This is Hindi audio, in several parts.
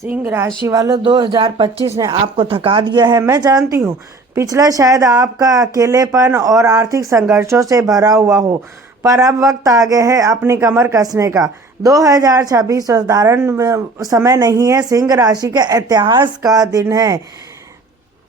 सिंह राशि वालों, 2025 ने आपको थका दिया है। मैं जानती हूँ पिछला शायद आपका अकेलेपन और आर्थिक संघर्षों से भरा हुआ हो, पर अब वक्त आ गया है अपनी कमर कसने का। 2026 साधारण समय नहीं है, सिंह राशि के इतिहास का दिन है।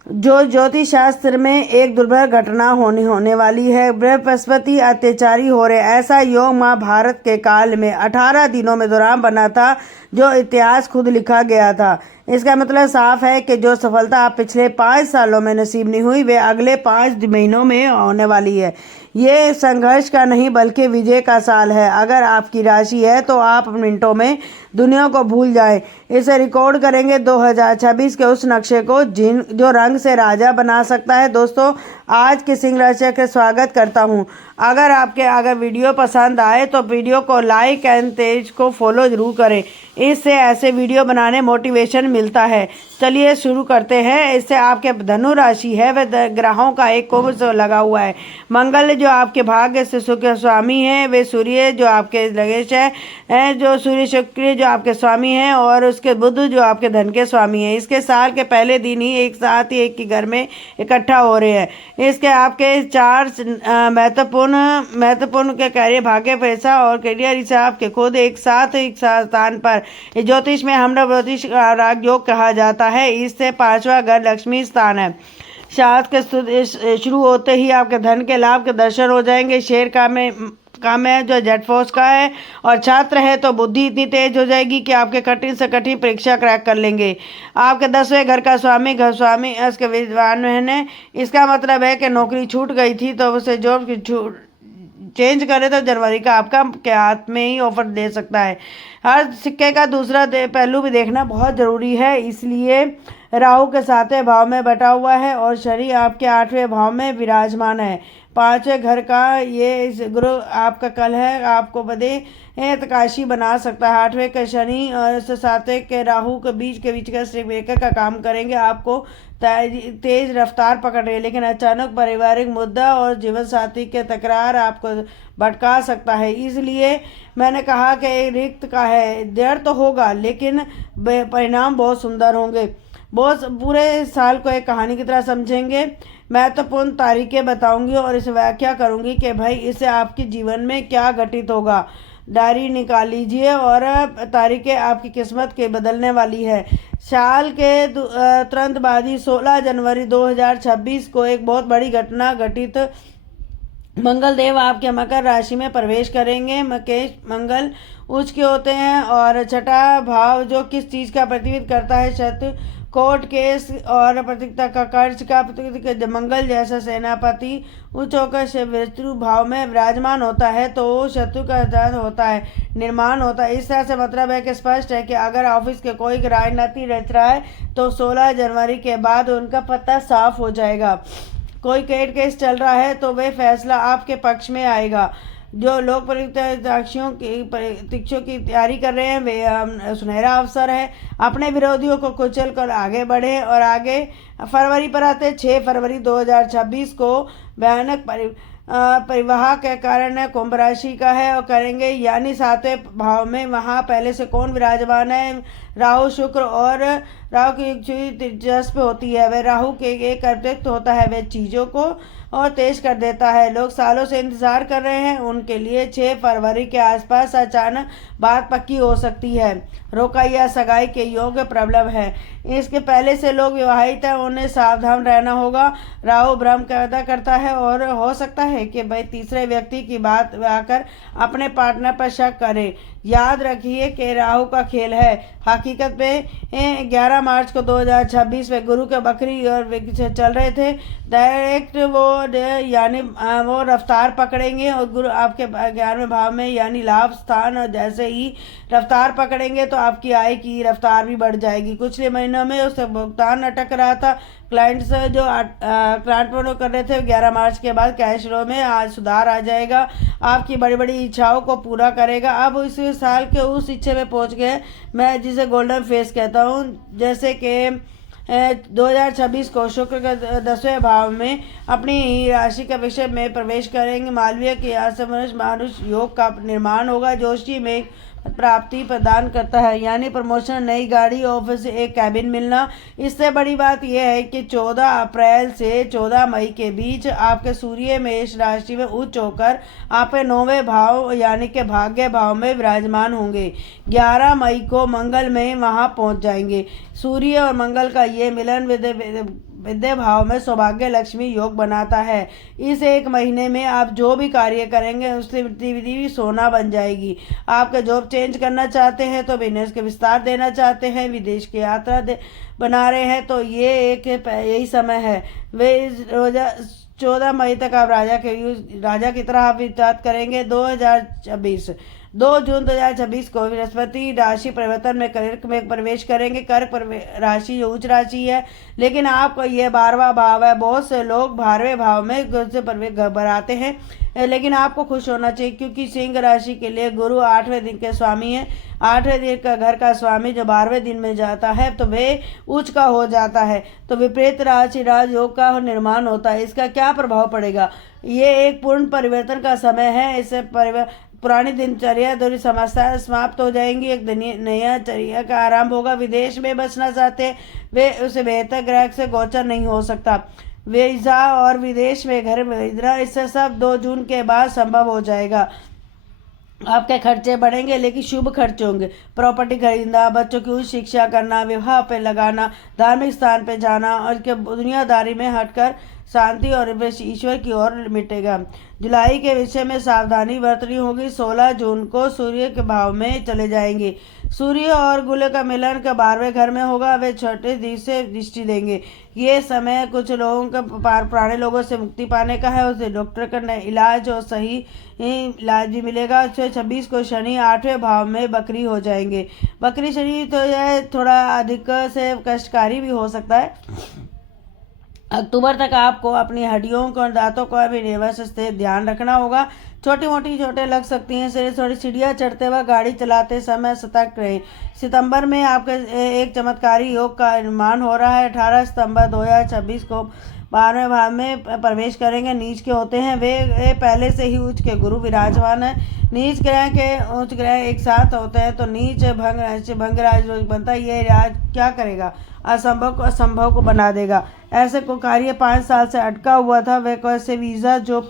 जो ज्योतिष शास्त्र में एक दुर्भर घटना होने वाली है। बृहस्पति अत्याचारी हो रहे, ऐसा योग महाभारत के काल में 18 दिनों में दौरान बना था, जो इतिहास खुद लिखा गया था। इसका मतलब साफ है कि जो सफलता आप पिछले 5 सालों में नसीब नहीं हुई, वे अगले 5 महीनों में होने वाली है। ये संघर्ष का नहीं बल्कि विजय का साल है। अगर आपकी राशि है तो आप मिनटों में दुनिया को भूल जाएं। इसे रिकॉर्ड करेंगे 2026 के उस नक्शे को जो रंग से राजा बना सकता है। दोस्तों, आज के सिंह राशि का स्वागत करता हूं। अगर वीडियो पसंद आए तो वीडियो को लाइक एंड पेज को फॉलो जरूर करें। इससे ऐसे वीडियो बनाने मोटिवेशन मिलता है। चलिए शुरू करते हैं। इससे आपके धनु राशि है, वह ग्रहों का एक कुंभ लगा हुआ है। मंगल जो आपके भाग्य से सुख के स्वामी है, वे सूर्य जो आपके लगेश है, जो सूर्य शुक्र जो आपके स्वामी हैं, और उसके बुध जो आपके धन के स्वामी हैं। इसके साल के पहले दिन ही एक साथ ही एक ही घर में इकट्ठा हो रहे हैं। इसके आपके 4 महत्वपूर्ण के कार्य, भाग्य, पैसा और करियर, इसे आपके खुद एक स्थान पर ज्योतिष में हमरा ज्योतिष राग योग कहा जाता है। इससे 5वां घर लक्ष्मी स्थान है। शास्त्र के शुरू होते ही आपके धन के लाभ के दर्शन हो जाएंगे। शेर काम है जो जेट फोर्स का है, और छात्र है तो बुद्धि इतनी तेज हो जाएगी कि आपके कठिन से कठिन परीक्षा क्रैक कर लेंगे। आपके 10वें घर का स्वामी घर स्वामी इसके विद्वान है। इसका मतलब है कि नौकरी छूट गई थी तो उसे जॉब की चेंज करे तो जनवरी का आपका के हाथ में ही ऑफर दे सकता है। हर सिक्के का दूसरा पहलू भी देखना बहुत ज़रूरी है। इसलिए राहु के 7वें भाव में बैठा हुआ है और शनि आपके 8वें भाव में विराजमान है। 5वें घर का ये इस गुरु आपका कल है, आपको बदे तकाशी बना सकता है। 8वें के शनि और 7वें के राहु के बीच का सिर्फ एक का काम करेंगे। आपको तेज रफ्तार पकड़ रही है, लेकिन अचानक पारिवारिक मुद्दा और जीवन साथी के तकरार आपको भटका सकता है। इसलिए मैंने कहा कि रिक्त का है, देर तो होगा लेकिन परिणाम बहुत सुंदर होंगे। बहुत पूरे साल को एक कहानी की तरह समझेंगे। महत्वपूर्ण तारीखें बताऊंगी और इसे व्याख्या करूंगी कि भाई इससे आपके जीवन में क्या घटित होगा। डायरी निकाल लीजिए और तारीखें आपकी किस्मत के बदलने वाली है। साल के तुरंत बाद ही 16 जनवरी 2026 को एक बहुत बड़ी घटना घटित। मंगल देव आपके मकर राशि में प्रवेश करेंगे। मंगल उच्च के होते हैं और 6ठा भाव जो किस चीज़ का प्रतिनिधित्व करता है, शत्रु, कोर्ट केस और प्रतियोगिता का कर्ज का प्रतिनिधित्व। मंगल जैसा सेनापति उच्च होकर शत्रु भाव में विराजमान होता है तो शत्रु का होता है, निर्माण होता है। इस तरह से मतलब है कि स्पष्ट है कि अगर ऑफिस के कोई राजनीति रच रहा है तो 16 जनवरी के बाद उनका पत्ता साफ हो जाएगा। कोई कोर्ट केस चल रहा है तो वह फैसला आपके पक्ष में आएगा। जो लोग परीक्षाओं की तैयारी कर रहे हैं वे सुनहरा अवसर है। अपने विरोधियों को कुचल कर आगे बढ़े और आगे फरवरी पर आते 6 फरवरी 2026 को भयानक परिवाह के कारण कुंभ राशि का है और करेंगे, यानी 7वें भाव में वहाँ पहले से कौन विराजमान है, राहु शुक्र। और राहु की दिलचस्प होती है, वह राहु के एक कर्तृत्व होता है, वह चीज़ों को और तेज कर देता है। लोग सालों से इंतजार कर रहे हैं, उनके लिए 6 फरवरी के आसपास अचानक बात पक्की हो सकती है। रोका या सगाई के योग प्रबल है। इसके पहले से लोग विवाहित हैं, उन्हें सावधान रहना होगा। राहु भ्रम पैदा करता है और हो सकता है कि भाई तीसरे व्यक्ति की बात आकर अपने पार्टनर पर शक करे। याद रखिए कि राहु का खेल है। हकीकत में 11 मार्च को 2026 में गुरु के बकरी और चल रहे थे, डायरेक्ट यानी वो रफ्तार पकड़ेंगे और गुरु आपके 11वें भाव में यानी लाभ स्थान, और जैसे ही रफ्तार पकड़ेंगे तो आपकी आय की रफ्तार भी बढ़ जाएगी। कुछ महीनों में उससे भुगतान अटक रहा था। क्लाइंट से जो क्लाइंट पूर्ण कर रहे थे 11 मार्च के बाद कैश फ्लो में आज सुधार आ जाएगा। आपकी बड़ी बड़ी इच्छाओं को पूरा करेगा। अब इस साल के उस इच्छे में पहुंच गए मैं जिसे गोल्डन फेस कहता हूं। जैसे कि 2026 को शुक्र के 10वें भाव में अपनी राशि का विषय में प्रवेश करेंगे। मालवीय के मानुष योग का निर्माण होगा। जोशी में प्राप्ति प्रदान करता है, यानी प्रमोशन, नई गाड़ी, ऑफिस से एक कैबिन मिलना। इससे बड़ी बात यह है कि 14 अप्रैल से 14 मई के बीच आपके सूर्य मेष राशि में उच्च होकर आपके 9वें भाव यानी कि भाग्य भाव में विराजमान होंगे। 11 मई को मंगल में वहां पहुंच जाएंगे। सूर्य और मंगल का ये मिलन विद्या भाव में सौभाग्य लक्ष्मी योग बनाता है। इस एक महीने में आप जो भी कार्य करेंगे उससे गतिविधि भी सोना बन जाएगी। आपका जॉब चेंज करना चाहते हैं तो बिजनेस के विस्तार देना चाहते हैं, विदेश की यात्रा बना रहे हैं तो ये एक यही समय है। वे 14 मई तक आप राजा की तरह आप विचार करेंगे। 2 जून 2026 को बृहस्पति राशि परिवर्तन में कर्क में प्रवेश करेंगे। कर्क राशि उच्च राशि है, लेकिन आपको ये 12वां भाव है। बहुत से लोग 12वें भाव में घबराते हैं, लेकिन आपको खुश होना चाहिए क्योंकि सिंह राशि के लिए गुरु 8वें दिन के स्वामी है। 8वें दिन का घर का स्वामी जो 12वें दिन में जाता है तो वे उच्च का हो जाता है, तो विपरीत राशि राजयोग का निर्माण होता है। इसका क्या प्रभाव पड़ेगा? ये एक पूर्ण परिवर्तन का समय है। इससे पुरानी दिनचर्या दूरी समस्याएं समाप्त हो जाएंगी। एक नया चर्या का आरंभ होगा। विदेश में बसना चाहते हैं वे उसे बेहतर ग्रह से गोचर नहीं हो सकता। वीजा और विदेश में घर खरीदना इससे सब 2 जून के बाद संभव हो जाएगा। आपके खर्चे बढ़ेंगे लेकिन शुभ खर्च होंगे। प्रॉपर्टी खरीदना, बच्चों की उच्च शिक्षा करना, विवाह पे लगाना, धार्मिक स्थान पे जाना और दुनियादारी में हटकर शांति और ईश्वर की ओर मिटेगा। जुलाई के विषय में सावधानी बरतनी होगी। 16 जून को सूर्य के भाव में चले जाएंगे। सूर्य और गुरु का मिलन का 12वें घर में होगा। वे छोटे दिल से दृष्टि देंगे। ये समय कुछ लोगों का पुराने लोगों से मुक्ति पाने का है। उसे डॉक्टर का इलाज और सही इलाज भी मिलेगा। 26 को शनि 8वें भाव में बकरी हो जाएंगे। बकरी शनि तो यह थोड़ा अधिक से कष्टकारी भी हो सकता है। अक्टूबर तक आपको अपनी हड्डियों को और दांतों को भी व्यवस्थित ध्यान रखना होगा। छोटी मोटी चोटें लग सकती हैं, इसलिए थोड़ी सीढ़ियाँ चढ़ते वक्त गाड़ी चलाते समय सतर्क रहें। सितंबर में आपके एक चमत्कारी योग का निर्माण हो रहा है। 18 सितंबर 2026 को 12वें भाव में प्रवेश करेंगे। नीच के होते हैं वे पहले से ही उच्च के गुरु विराजमान है। नीच ग्रह के उच्च ग्रह एक साथ होते हैं तो नीच भंग राज बनता है। ये राज क्या करेगा? असंभव को बना देगा। ऐसे को कार्य 5 साल से अटका हुआ था, वे कैसे वीज़ा जो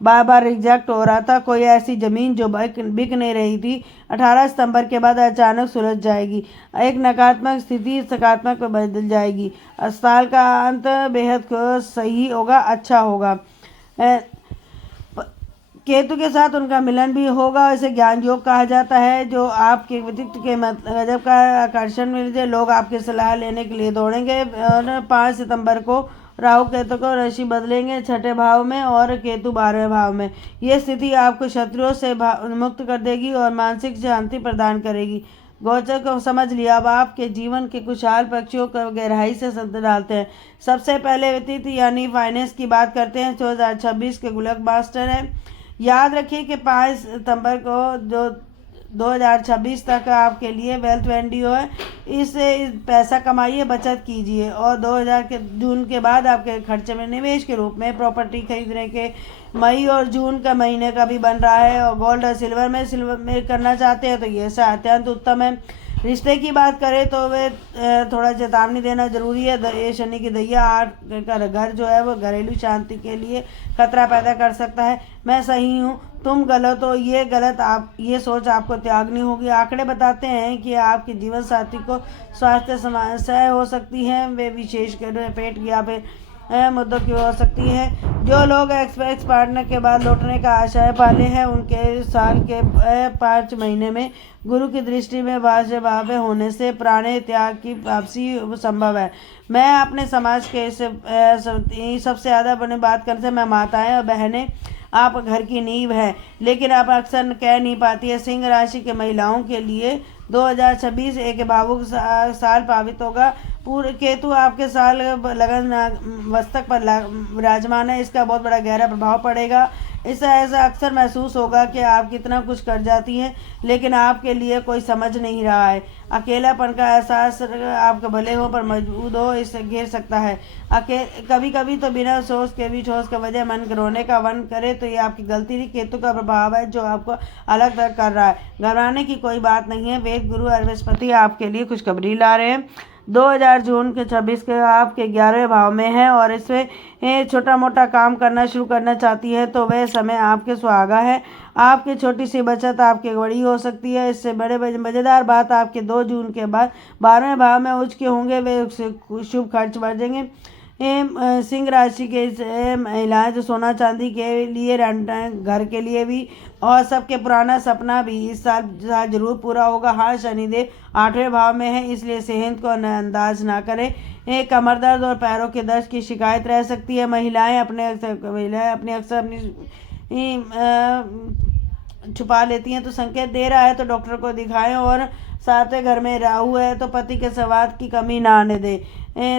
बार बार रिजेक्ट हो रहा था, कोई ऐसी ज़मीन जो बिक नहीं रही थी, 18 सितंबर के बाद अचानक सुलझ जाएगी। एक नकारात्मक स्थिति सकारात्मक में बदल जाएगी। साल का अंत बेहद सही होगा, अच्छा होगा। केतु के साथ उनका मिलन भी होगा। इसे ज्ञान योग कहा जाता है, जो आपके व्यक्तित्व के गजब का आकर्षण मिलते लोग आपकी सलाह लेने के लिए दौड़ेंगे। और 5 सितंबर को राहु केतु को राशि बदलेंगे 6ठे भाव में और केतु 12वें भाव में। ये स्थिति आपको शत्रुओं से मुक्त कर देगी और मानसिक शांति प्रदान करेगी। गोचर को समझ लिया। अब आपके जीवन के खुशहाल पक्षियों को गहराई से शब्द डालते हैं। सबसे पहले व्यतीत यानी फाइनेंस की बात करते हैं। 2026 के गुलक मास्टर हैं। याद रखिए कि 5 सितंबर को जो 2026 तक आपके लिए वेल्थ वेंडियो है, इससे पैसा कमाइए, बचत कीजिए और 2000 के जून के बाद आपके खर्चे में निवेश के रूप में प्रॉपर्टी खरीदने के मई और जून का महीने का भी बन रहा है। और गोल्ड और सिल्वर में करना चाहते हैं तो ये अत्यंत उत्तम है। रिश्ते की बात करें तो वे थोड़ा चेतावनी देना जरूरी है। ये शनि की दैया 8 का घर जो है वो घरेलू शांति के लिए खतरा पैदा कर सकता है। मैं सही हूँ, तुम गलत हो, ये सोच आपको त्यागनी होगी। आंकड़े बताते हैं कि आपके जीवन साथी को स्वास्थ्य समस्याएं हो सकती हैं। वे विशेषकर पेट या फिर मुद्दों की हो सकती हैं। जो लोग एक्सपेक्स पार्टनर के बाद लौटने का आशय पाले हैं उनके साल के 5 महीने में गुरु की दृष्टि में भाष्य भाव होने से पुराने त्याग की वापसी संभव है। मैं अपने समाज के सबसे ज़्यादा बने बात करते हैं, मैं माताएं और बहनें आप घर की नींव है, लेकिन आप अक्सर कह नहीं पाती है। सिंह राशि के महिलाओं के लिए 2026 एक भावुक साल पावित होगा। पूरे केतु आपके साल लगन मस्तक पर विराजमान है, इसका बहुत बड़ा गहरा प्रभाव पड़ेगा। इससे ऐसा अक्सर महसूस होगा कि आप कितना कुछ कर जाती हैं, लेकिन आपके लिए कोई समझ नहीं रहा है। अकेलापन का एहसास आपके भले हो पर मजबूत हो इससे घेर सकता है। कभी कभी तो बिना सोच के भी ठोस के वजह मन रोने का वन करे तो ये आपकी गलती नहीं, केतु का प्रभाव है जो आपको अलग थलग कर रहा है। घबराने की कोई बात नहीं है। वेद गुरु और बृहस्पति आपके लिए खुशखबरी ला रहे हैं। 2000 जून के 26 के आपके 11वें भाव में है और इसमें छोटा मोटा काम करना शुरू करना चाहती है तो वह समय आपके सुहागा है। आपकी छोटी सी बचत आपके बड़ी हो सकती है। इससे बड़े मज़ेदार बात आपके 2 जून के बाद 12वें भाव में उच्च के होंगे, वे शुभ खर्च बढ़ेंगे। सिंह राशि के महिलाएं जो सोना चांदी के लिए घर के लिए भी और सबके पुराना सपना भी इस साल जरूर पूरा होगा। हाँ, शनिदेव 8वें भाव में है, इसलिए सेहत को नजरअंदाज ना करें। कमर दर्द और पैरों के दर्द की शिकायत रह सकती है। महिलाएं अपने अक्सर छुपा लेती हैं तो संकेत दे रहा है तो डॉक्टर को दिखाएं। और सातवें घर में राहु है तो पति के संवाद की कमी ना आने दे।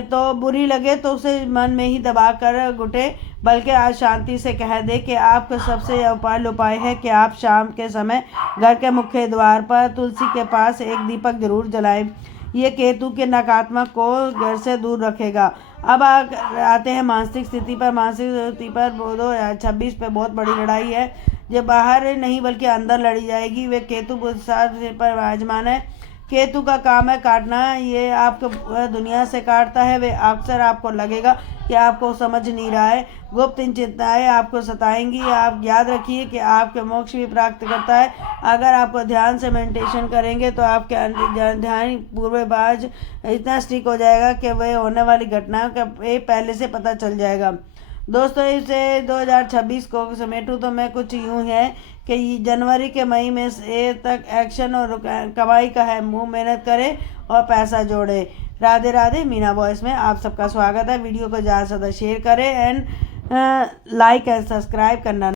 तो बुरी लगे तो उसे मन में ही दबा कर घुटे, बल्कि आज शांति से कह दे कि आपका सबसे उपाय है कि आप शाम के समय घर के मुख्य द्वार पर तुलसी के पास एक दीपक जरूर जलाएं। ये केतु के नकारात्मक को घर से दूर रखेगा। अब आते हैं मानसिक स्थिति पर। मानसिक स्थिति पर 2026 पे बहुत बड़ी लड़ाई है जो बाहर नहीं बल्कि अंदर लड़ी जाएगी। वे केतु पर विराजमान है। केतु का काम है काटना, ये आपको दुनिया से काटता है। वे अक्सर आपको लगेगा कि आपको समझ नहीं रहा है। गुप्त चिंताएं आपको सताएंगी। आप याद रखिए कि आपके मोक्ष भी प्राप्त करता है। अगर आपको ध्यान से मेडिटेशन करेंगे तो आपके ध्यान पूर्वभाज इतना स्टिक हो जाएगा कि वह होने वाली घटनाओं का पहले से पता चल जाएगा। दोस्तों, इसे 2026 को समेटूं तो मैं कुछ यूँ है कि जनवरी के मई में से तक एक्शन और कमाई का है। मुँह मेहनत करें और पैसा जोड़े। राधे राधे। मीना वॉइस में आप सबका स्वागत है। वीडियो को ज़्यादा से ज़्यादा शेयर करें एंड लाइक एंड सब्सक्राइब करना